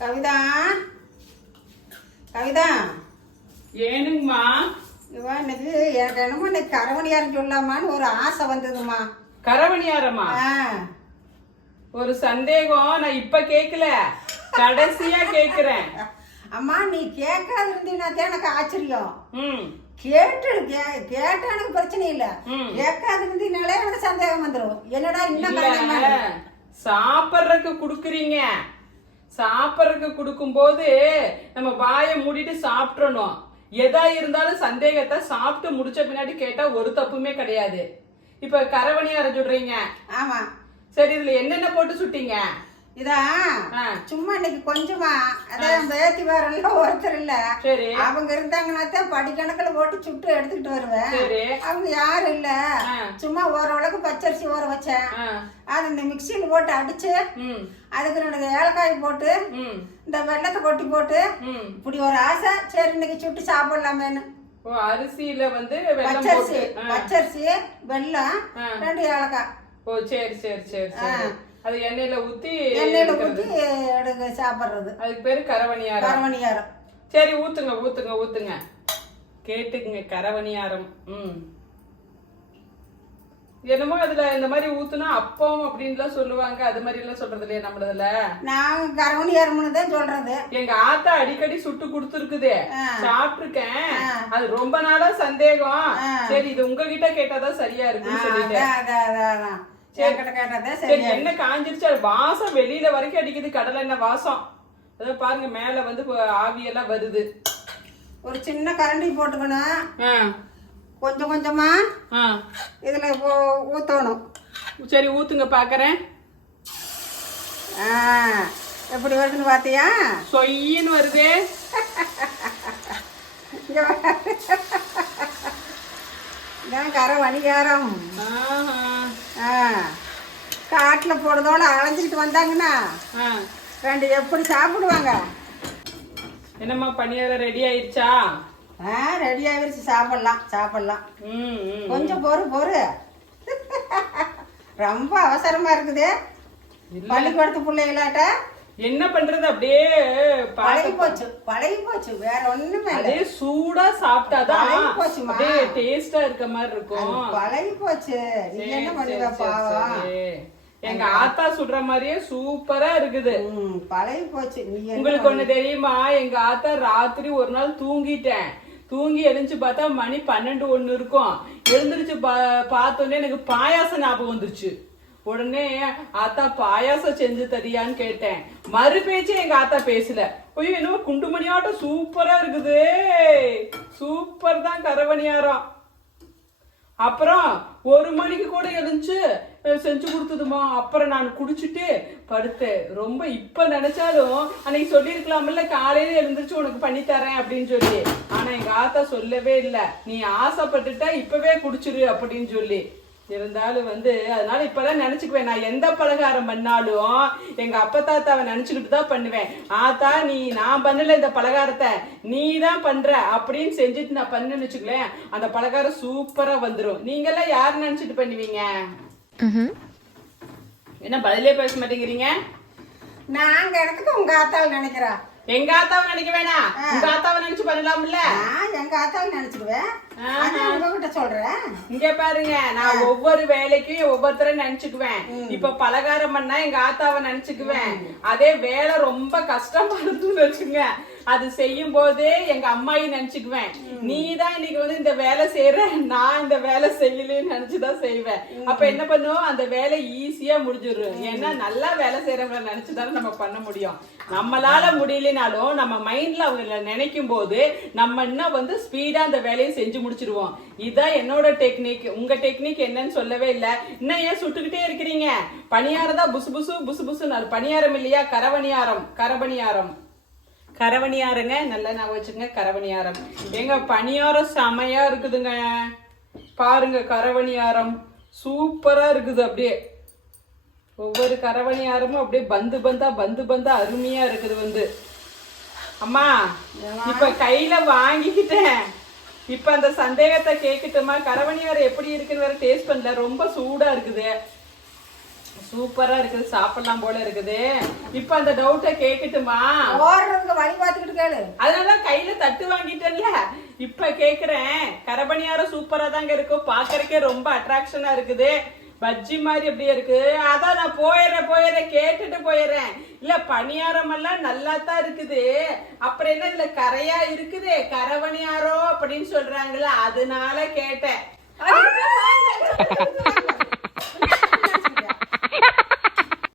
கவிதா? கவிதா? ஏனுங்கம்மா? இவ இன்னைக்கு எனக்கு என்னமோ இன்னைக்கு கரவணியாரம் சொல்லாமான்னு ஒரு ஆசை வந்ததுமா கரவணியாரம்மா? ஆ. ஒரு சந்தேகம் நான் இப்ப கேக்கல. கடைசியா கேக்குறேன். அம்மா நீ கேட்காது இருந்தீங்கன்னா எனக்கு ஆச்சரியம். ம். கேட்டு கேட்டா எனக்கு பிரச்சனை இல்ல. கேட்காது இருந்தீங்கனாலே எனக்கு சந்தேகம் வந்துடும் என்னடா இன்னும்? சாப்பிட்றதுக்கு குடுக்குறீங்க. சாப்பிட்றதுக்கு கொடுக்கும்போது நம்ம வாயை மூடிட்டு சாப்பிட்றணும் எதா இருந்தாலும் சந்தேகத்தை சாப்பிட்டு முடிச்ச பின்னாடி கேட்டா ஒரு தப்புமே கிடையாது. இப்ப கரவணியார சொல்றீங்க. ஆமா. சரி இதுல என்னென்ன போட்டு சுட்டீங்க? இதா. சும்மா இன்னைக்கு கொஞ்சமா அதான் பேத்தி வேறல்ல ஒருத்தர் இல்ல. அவங்க இருந்தாங்கன்னா தான் படிக்கணக்கில் போட்டு சுட்டு எடுத்துக்கிட்டு வருவேன். அவங்க யாரும் இல்ல. சும்மா ஓரளவுக்கு பச்சரிசி ஊற வச்சேன். அது இந்த மிக்சியில் போட்டு அடிச்சு அதுக்கு ரெண்டு ஏலக்காய் போட்டு இந்த வெள்ளத்தை கொட்டி போட்டு இப்படி ஒரு ஆசை. சரி இன்னைக்கு சுட்டு சாப்பிடலாமேன்னு. அரிசியில வந்து பச்சரிசி. பச்சரிசி வெல்லம் ஆ. ரெண்டு ஏலக்காய். ஓ சரி சரி சரி அது எண்ணெயில ஊத்தி எண்ணெயில. ஊற்றி எடுக்க சாப்பிட்றது. அதுக்கு பேரு கரவணியாரம். கரவணியாரம். சரி ஊத்துங்க ஊத்துங்க ஊத்துங்க. கேட்டுக்குங்க கரவணியாரம். ம். என்னமோ அதுல இந்த மாதிரி ஊத்துனா அப்பம் அப்படின்லாம் சொல்லுவாங்க. அது மாதிரி எல்லாம் சொல்றது இல்லையா நம்மளதுல. நான் கரவணியாரம்னு தான் சொல்றது. எங்க ஆத்தா அடிக்கடி சுட்டு கொடுத்துருக்குது. சாப்பிட்டுருக்கேன். அது ரொம்ப நாளா சந்தேகம். சரி இது உங்ககிட்ட கேட்டாதான் சரியா இருக்குன்னு சொல்லிட்டு சரி என்ன காஞ்சிருச்சு? அது வாசம் வெளியில வரைக்கும் அடிக்குது கடலை எண்ணெய் வாசம்? அதான் பாருங்க மேல வந்து ஆவியெல்லாம் வருது. ஒரு சின்ன கரண்டி போட்டுக்கணும். கொஞ்சம் கொஞ்சமா. இதுல ஊத்தணும். சரி ஊத்துங்க பாக்குறேன். எப்படி வருதுன்னு பாத்தியா? சொய்யின்னு வருதே. இதான் கரை வணிகாரம் ஆஹா. ஆ காட்டில் போடுறதோட அலைஞ்சிட்டு வந்தாங்கன்னா. ரெண்டு எப்படி சாப்பிடுவாங்க என்னம்மா பணியாரம் ரெடி ஆயிடுச்சா ஆ ரெடி ஆகிருச்சு சாப்பிடலாம் சாப்பிடலாம். கொஞ்சம் பொறு பொறு ரொம்ப அவசரமா இருக்குது. பள்ளிக்கூடத்து பிள்ளைகளாட்ட என்ன பண்றது? அப்படியே பழகி போச்சு பழகி போச்சு வேற ஒண்ணுமே அப்படியே சூடா சாப்பிட்டாதான் போச்சுமா. அப்படியே டேஸ்டா இருக்க மாதிரி அது இருக்கும். பழகி போச்சு நீ என்ன பண்ணுவ பாவம். எங்க ஆத்தா சுடுற மாதிரியே சூப்பரா இருக்குது. பழகி போச்சு உங்களுக்கு ஒண்ணு தெரியுமா? எங்க ஆத்தா ராத்திரி ஒரு நாள் தூங்கிட்டேன். தூங்கி எழுந்துச்சு பார்த்தா மணி பன்னெண்டு ஒண்ணு இருக்கும். எழுந்திருச்சு பா பார்த்தோன்னே எனக்கு பாயாசம் ஞாபகம் வந்துருச்சு. உடனே ஆத்தா பாயாசம் செஞ்சு தரியான்னு கேட்டேன். மறு பேச்சு எங்க ஆத்தா பேசல. ஐயோ என்னமோ குண்டுமணியாட்டம் சூப்பரா இருக்குது. சூப்பர் தான் கரவணியாரம். அப்புறம் ஒரு மணிக்கு கூட எழுந்துச்சு செஞ்சு கொடுத்ததுமா. அப்புறம் நான் குடிச்சிட்டு படுத்தேன். ரொம்ப இப்ப நினைச்சாலும் அன்னைக்கு சொல்லியிருக்கலாம்ல காலையில எழுந்திருச்சு உனக்கு பண்ணி தரேன் அப்படின்னு சொல்லி. ஆனா எங்க ஆத்தா சொல்லவே இல்லை. நீ ஆசைப்பட்டுட்டா இப்பவே குடிச்சிரு அப்படின்னு சொல்லி. இருந்தாலும் வந்து அதனால இப்பதான் நினைச்சுக்குவேன். நான் எந்த பலகாரம் பண்ணாலும் எங்க அப்பா தாத்தாவை நினைச்சுக்கிட்டு தான் பண்ணுவேன். ஆத்தா நீ நான் பண்ணல இந்த பலகாரத்தை. நீ தான் பண்ற அப்படின்னு செஞ்சுட்டு நான் பண்ணு வச்சுக்கலேன் அந்த பலகாரம் சூப்பரா வந்துரும். நீங்க எல்லாம் யார் நினைச்சிட்டு பண்ணுவீங்க? என்ன பதிலே பேச மாட்டேங்கிறீங்க? நாங்க இடத்துக்கு உங்க ஆத்தாள் நினைக்கிறா எங்க ஆத்தாவை நினைக்க வேணாம். உங்க ஆத்தாவை நினைச்சு பண்ணலாம்ல? எங்க ஆத்தாள் நினைச்சுக்குவேன். இங்க பாருங்க நான் ஒவ்வொரு வேலைக்கும் ஒவ்வொருத்தரை நினைச்சுக்குவேன். இப்ப பலகாரம் பண்ணா எங்க ஆத்தாவை நினைச்சுக்குவேன். அதே வேலை ரொம்ப கஷ்டமா இருந்துன்னு வச்சுங்க அது செய்யும் போதே எங்க அம்மாயி நினைச்சுக்குவேன். நீ தான் இன்னைக்கு வந்து இந்த வேலை செய்யற நான் இந்த வேலை செய்யலன்னு நினைச்சுதான் செய்வேன். அப்ப என்ன பண்ணுவோம்? அந்த வேலை ஈஸியா முடிஞ்சிடும் ஏன்னா நல்லா வேலை செய்யறவங்களை நினைச்சுதானே நம்ம பண்ண முடியும். நம்மளால முடியலனாலும் நம்ம மைண்ட்ல அவங்கள நினைக்கும் போது நம்ம இன்னும் வந்து ஸ்பீடா அந்த வேலையை செஞ்சு முடிச்சிருவோம். இதான் என்னோட டெக்னிக் உங்க டெக்னிக் என்னன்னு சொல்லவே இல்ல. இன்னும் ஏன் சுட்டுக்கிட்டே இருக்கிறீங்க? பணியாரம் தான் புசு புசு புசு புசு பணியாரம் இல்லையா? கரவணியாரம். கரபணியாரம். கரவணியாரங்க நல்லா நான் வச்சுங்க கரவணியாரம். எங்க பணியாரம் செமையா இருக்குதுங்க. பாருங்க கரவணியாரம். சூப்பரா இருக்குது அப்படியே. ஒவ்வொரு கரவணியாரமும் அப்படியே பந்து பந்தா பந்து பந்தா அருமையா இருக்குது வந்து. அம்மா இப்ப கையில வாங்கிக்கிட்டேன். இப்ப அந்த சந்தேகத்தை கேட்கட்டுமா? கரவணியாரம் எப்படி இருக்குன்னு வேற டேஸ்ட் பண்ணல. ரொம்ப சூடா இருக்குது. சூப்பரா இருக்குது. சாப்பிடலாம் போல இருக்குது. இப்ப அந்த டவுட்ட கேக்கட்டுமா ஓடுறதுக்கு வழி பார்த்துக்கிட்டு கேளு அதனால கையில தட்டு வாங்கிட்டேன்ல. இப்ப கேக்குறேன். கரபணியாரம் சூப்பரா தாங்க இருக்கும். பாக்குறதுக்கே ரொம்ப அட்ராக்ஷனா இருக்குது. பஜ்ஜி மாதிரி அப்படியே இருக்கு. அதான் நான் போயிடுறேன் போயிடுறேன் கேட்டுட்டு போயிடுறேன். இல்ல பணியாரம் எல்லாம் நல்லா தான் இருக்குது. அப்புறம் என்ன இதுல கரையா இருக்குது? கரபணியாரம் அப்படின்னு சொல்றாங்கல்ல அதனால கேட்டேன்.